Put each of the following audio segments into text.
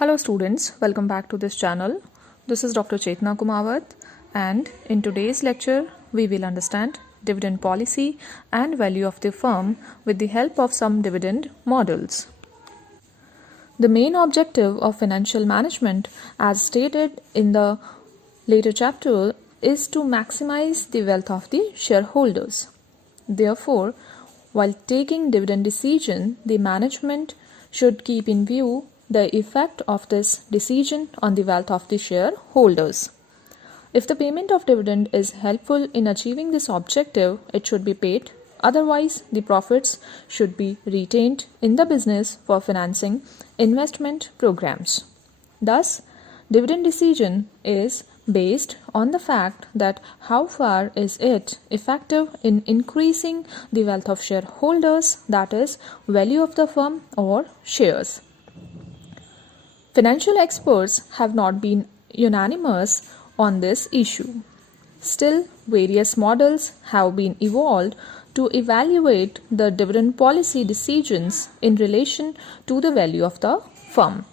Hello students, welcome back to this channel. This is Dr. Chetna Kumawat, and in today's lecture we will understand dividend policy and value of the firm with the help of some dividend models. The main objective of financial management, as stated in the later chapter, is to maximize the wealth of the shareholders. Therefore, while taking dividend decision, the management should keep in view the effect of this decision on the wealth of the shareholders. If the payment of dividend is helpful in achieving this objective, it should be paid. Otherwise, the profits should be retained in the business for financing investment programs. Thus, dividend decision is based on the fact that how far is it effective in increasing the wealth of shareholders, that is, value of the firm or shares. Financial experts have not been unanimous on this issue. Still, various models have been evolved to evaluate the dividend policy decisions in relation to the value of the firm.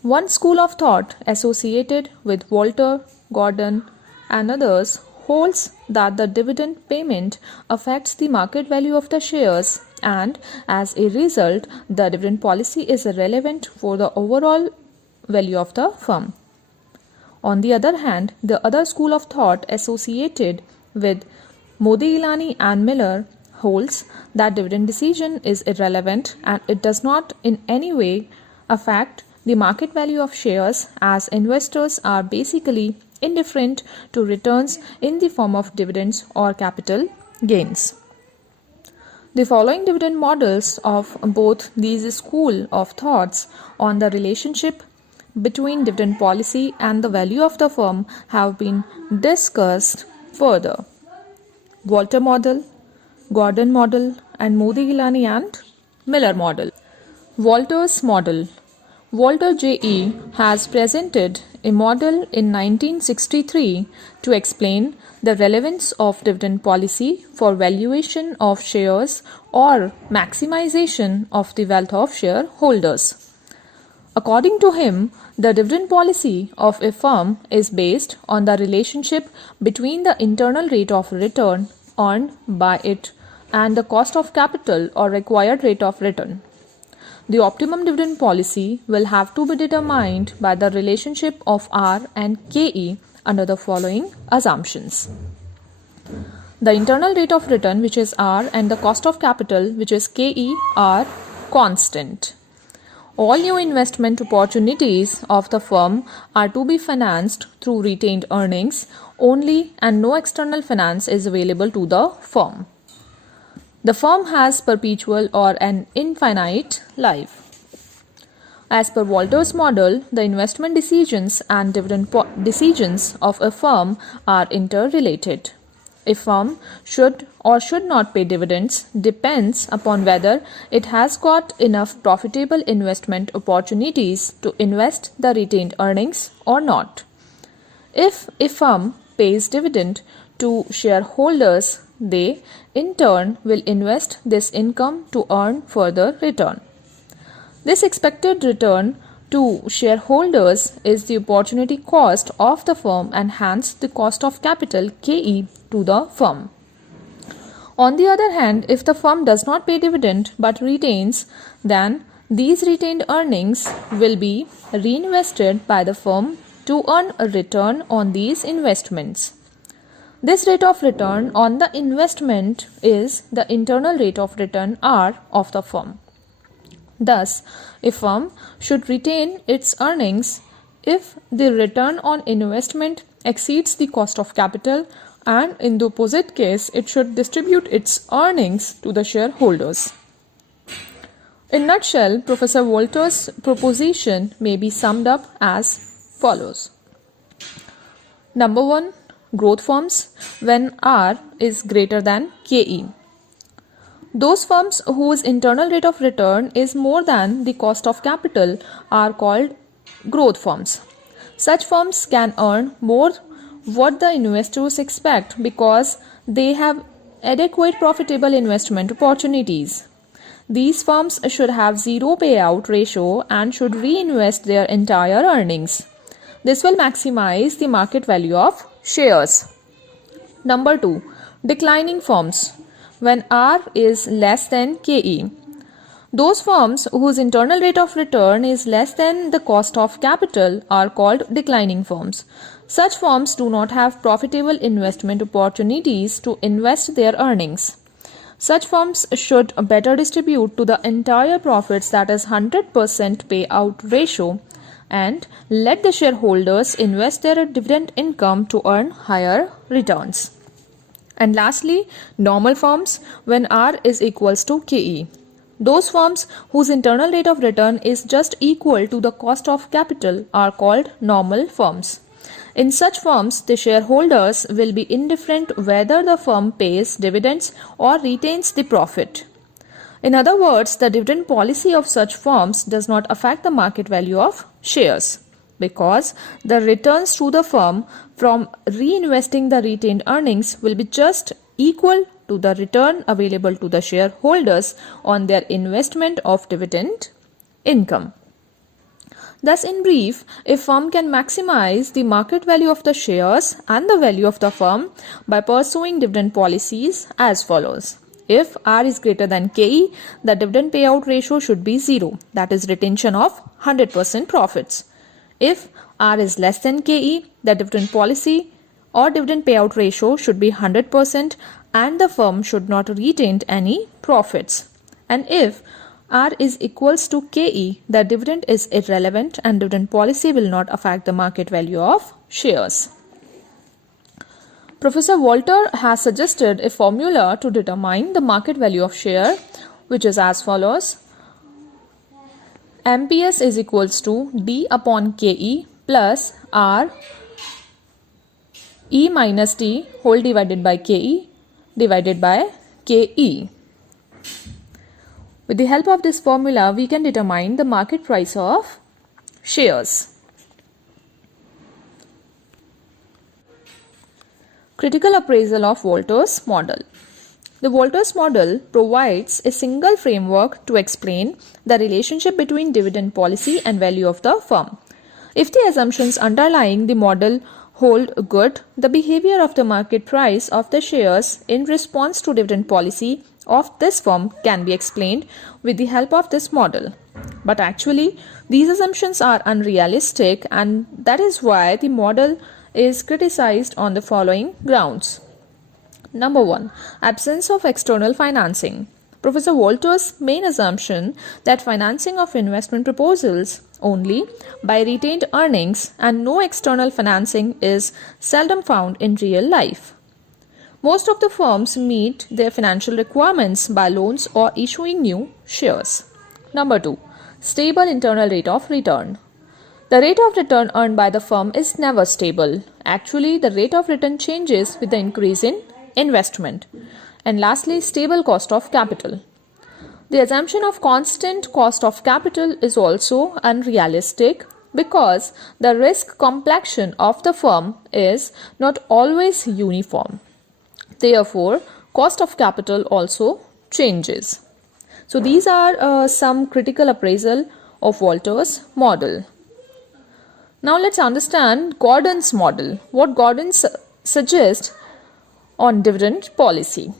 One school of thought associated with Walter, Gordon, and others holds that the dividend payment affects the market value of the shares, and as a result, the dividend policy is relevant for the overall value of the firm. On the other hand, the other school of thought associated with Modigliani and Miller holds that dividend decision is irrelevant and it does not in any way affect the market value of shares, as investors are basically indifferent to returns in the form of dividends or capital gains. The following dividend models of both these school of thoughts on the relationship between dividend policy and the value of the firm have been discussed further. Walter model, Gordon model, and Modigliani and Miller model. Walter's model. Walter J.E. has presented a model in 1963 to explain the relevance of dividend policy for valuation of shares or maximization of the wealth of shareholders. According to him, the dividend policy of a firm is based on the relationship between the internal rate of return earned by it and the cost of capital or required rate of return. The optimum dividend policy will have to be determined by the relationship of R and KE under the following assumptions. The internal rate of return, which is R, and the cost of capital, which is KE, are constant. All new investment opportunities of the firm are to be financed through retained earnings only, and no external finance is available to the firm. The firm has perpetual or an infinite life. As per Walter's model, the investment decisions and dividend decisions of a firm are interrelated. A firm should or should not pay dividends depends upon whether it has got enough profitable investment opportunities to invest the retained earnings or not. If a firm pays dividend to shareholders, they in turn will invest this income to earn further return. This expected return to shareholders is the opportunity cost of the firm and hence the cost of capital KE to the firm. On the other hand, if the firm does not pay dividend but retains, then these retained earnings will be reinvested by the firm to earn a return on these investments. This rate of return on the investment is the internal rate of return R of the firm. Thus, a firm should retain its earnings if the return on investment exceeds the cost of capital, and in the opposite case, it should distribute its earnings to the shareholders. In a nutshell, Professor Walter's proposition may be summed up as follows. Number 1. Growth firms when R is greater than KE. Those firms whose internal rate of return is more than the cost of capital are called growth firms. Such firms can earn more what the investors expect because they have adequate profitable investment opportunities. These firms should have zero payout ratio and should reinvest their entire earnings. This will maximize the market value of shares. Number 2. Declining firms. When R is less than KE. Those firms whose internal rate of return is less than the cost of capital are called declining firms. Such firms do not have profitable investment opportunities to invest their earnings. Such firms should better distribute to the entire profits, that is 100% payout ratio, and let the shareholders invest their dividend income to earn higher returns. And lastly, normal firms when R is equals to KE. Those firms whose internal rate of return is just equal to the cost of capital are called normal firms. In such firms, the shareholders will be indifferent whether the firm pays dividends or retains the profit. In other words, the dividend policy of such firms does not affect the market value of shares, because the returns to the firm from reinvesting the retained earnings will be just equal to the return available to the shareholders on their investment of dividend income. Thus, in brief, a firm can maximize the market value of the shares and the value of the firm by pursuing dividend policies as follows. If R is greater than KE, the dividend payout ratio should be 0, that is retention of 100% profits. If R is less than KE, the dividend policy or dividend payout ratio should be 100% and the firm should not retain any profits. And if R is equals to KE, the dividend is irrelevant and dividend policy will not affect the market value of shares. Professor Walter has suggested a formula to determine the market value of share, which is as follows. MPS is equals to D upon KE plus R E minus T whole divided by KE divided by KE. With the help of this formula, we can determine the market price of shares. Critical appraisal of Walter's model. The Walter's model provides a single framework to explain the relationship between dividend policy and value of the firm. If the assumptions underlying the model hold good, the behavior of the market price of the shares in response to dividend policy of this firm can be explained with the help of this model. But actually, these assumptions are unrealistic, and that is why the model is criticized on the following grounds. Number 1. Absence of external financing. Professor Walter's main assumption that financing of investment proposals only by retained earnings and no external financing is seldom found in real life. Most of the firms meet their financial requirements by loans or issuing new shares. Number 2. Stable internal rate of return. The rate of return earned by the firm is never stable. Actually, the rate of return changes with the increase in investment. And lastly, stable cost of capital. The assumption of constant cost of capital is also unrealistic because the risk complexion of the firm is not always uniform. Therefore, cost of capital also changes. So these are some critical appraisal of Walter's model. Now let's understand Gordon's model. What Gordon suggests on dividend policy.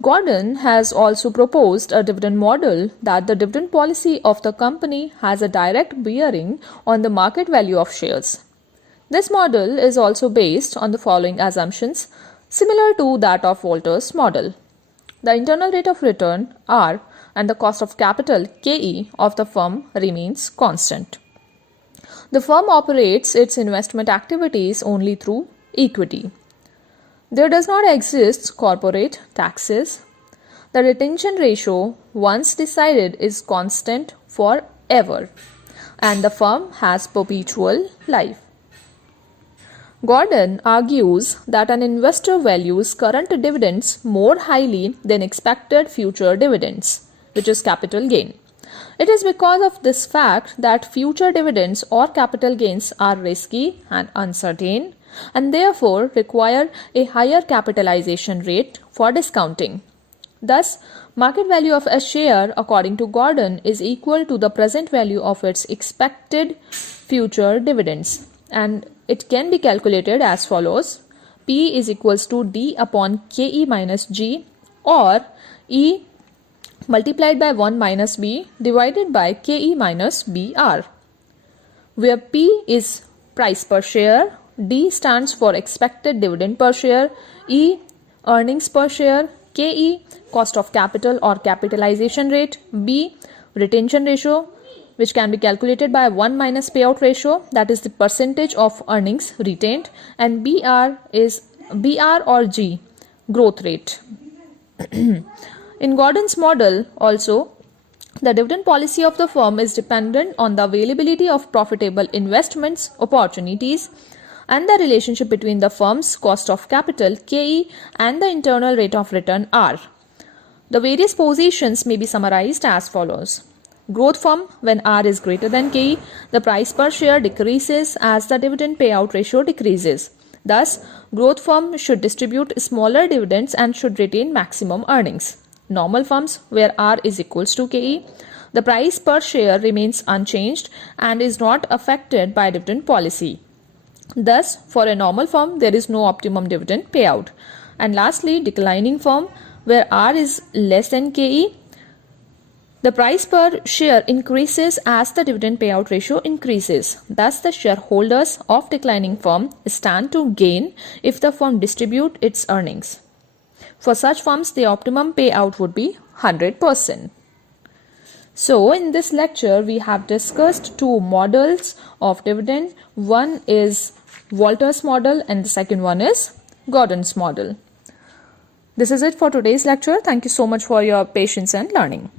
Gordon has also proposed a dividend model that the dividend policy of the company has a direct bearing on the market value of shares. This model is also based on the following assumptions, similar to that of Walter's model. The internal rate of return R and the cost of capital KE of the firm remains constant. The firm operates its investment activities only through equity. There does not exist corporate taxes. The retention ratio, once decided, is constant forever, and the firm has perpetual life. Gordon argues that an investor values current dividends more highly than expected future dividends, which is capital gain. It is because of this fact that future dividends or capital gains are risky and uncertain and therefore require a higher capitalization rate for discounting. Thus, market value of a share according to Gordon is equal to the present value of its expected future dividends, and it can be calculated as follows. P is equals to D upon KE minus G, or E multiplied by 1 minus B divided by KE minus BR, where P is price per share, D stands for expected dividend per share, E earnings per share, KE cost of capital or capitalization rate, B retention ratio, which can be calculated by 1 minus payout ratio, that is the percentage of earnings retained, and BR is BR or G growth rate. In Gordon's model also, the dividend policy of the firm is dependent on the availability of profitable investments opportunities and the relationship between the firm's cost of capital KE and the internal rate of return R. The various positions may be summarized as follows. Growth firm, when R is greater than KE, the price per share decreases as the dividend payout ratio decreases. Thus, growth firm should distribute smaller dividends and should retain maximum earnings. Normal firms, where R is equals to KE, the price per share remains unchanged and is not affected by dividend policy. Thus, for a normal firm, there is no optimum dividend payout. And lastly, declining firm, where R is less than KE, the price per share increases as the dividend payout ratio increases. Thus, the shareholders of declining firm stand to gain if the firm distribute its earnings. For such firms, the optimum payout would be 100%. So, in this lecture, we have discussed two models of dividend. One is Walter's model and the second one is Gordon's model. This is it for today's lecture. Thank you so much for your patience and learning.